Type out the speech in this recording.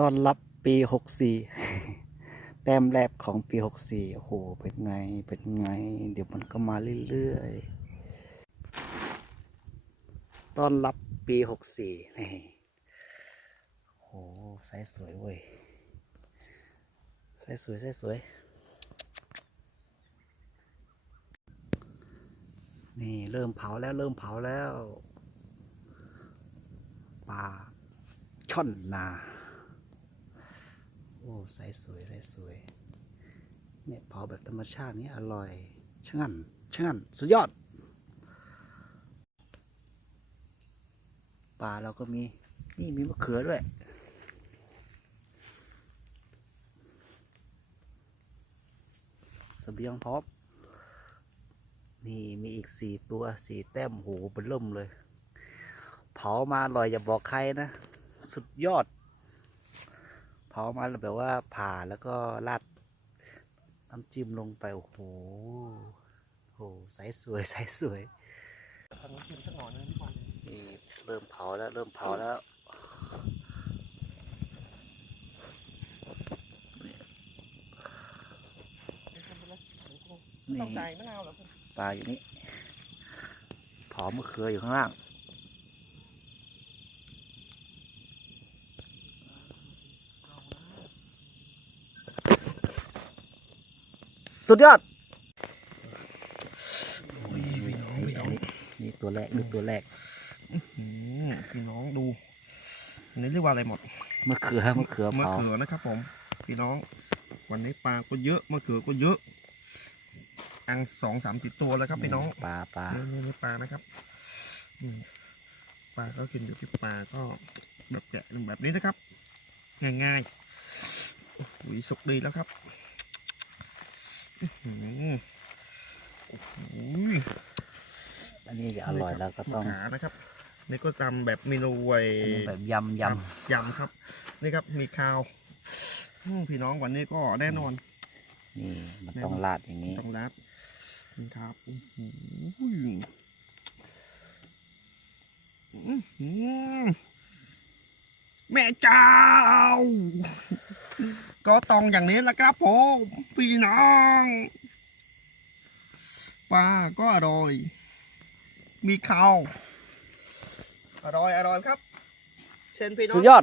ต้อนรับปีหกสี่แต้มแรกของปีหกสี่โอ้โห เป็นไง เป็นไง เดี๋ยวมันก็มาเรื่อยๆ ต้อนรับปีหกสี่นี่ โอ้โหไซส์สวยเว้ยไซส์สวยไซส์สวย นี่เริ่มเผาแล้วเริ่มเผาแล้ว ปลาช่อนนา โอ้ใสสวยใสสวยเนี่ยเผาแบบธรรมชาตินี้อร่อยช่างันช่างันสุดยอดปลาเราก็มี นี่มีมะเขือด้วยเสบียงพร้อมนี่มีอีกสี่ตัวสี่แต้มโหเป็นล่มเลย เผามาอร่อยอย่าบอกใครนะ สุดยอด เผามาแล้วแบบว่าผ่าแล้วก็ราดน้ำจิ้มลงไป โอ้โหโอ้โหใสสวยใสสวยทำน้ำจิ้มสักหน่อยนึงพี่บอลนี่เริ่มเผาแล้วเริ่มเผาแล้วนี่ต้องใส่มะนาวเหรอคุณปลาอยู่นี่เผามะเขืออยู่ข้างล่าง สุดยอดพี่น้องพี่น้องนี่ตัวแรกนี่ตัวแรกอืมพี่น้องดูอันนี้เรียกว่าอะไรหมดมะเขือมะเขือมะเผาเขือนะครับ ผม พี่น้อง วันนี้ปลาก็เยอะมะเขือก็เยอะ อังสองสามสิบตัวแล้วครับพี่น้องปลาปลานี่นี่นี่ปลานะครับอืมปลาก็กินอยู่ที่ปลาก็แบบแกะแบบนี้นะครับ ง่ายๆโอ้โหสุกดีแล้วครับ อื้อหือโอ้โหอันนี้จะอร่อยแล้วก็ต้องมะขานะครับ นี่ก็ทำแบบเมนูไว้อันนี้แบบยำยยำครับ นี่ครับมีข้าวอืมพี่น้องวันนี้ก็แน่นอนำนี่มันต้องราดอย่างนี้ต้องรับนี่ครับอื้อหืออื้อหือแม่เจ้า ก็ต้องอย่างนี้นะครับผมพี่น้องปลาก็อร่อย มีข้าวอร่อยอร่อยครับ เชิญพี่น้อง สุดยอด